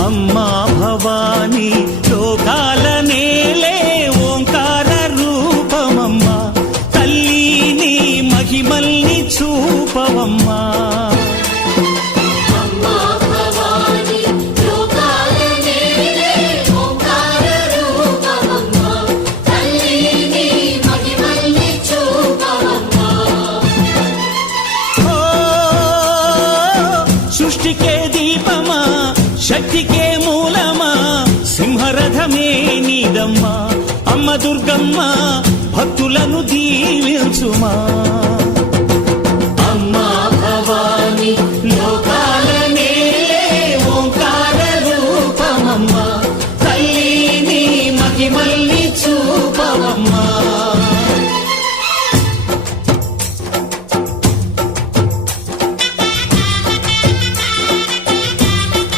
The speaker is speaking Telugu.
అమ్మా భవానీ లోకాల నేలే ఓంకార రూపమమ్మా తల్లి నీ మహిమల్ని చూపవమ్మా సృష్టికే దీపమా శక్తికే మూలమా సింహరథమే నీదమ్మా అమ్మ దుర్గమ్మ భక్తులను దీవించుమా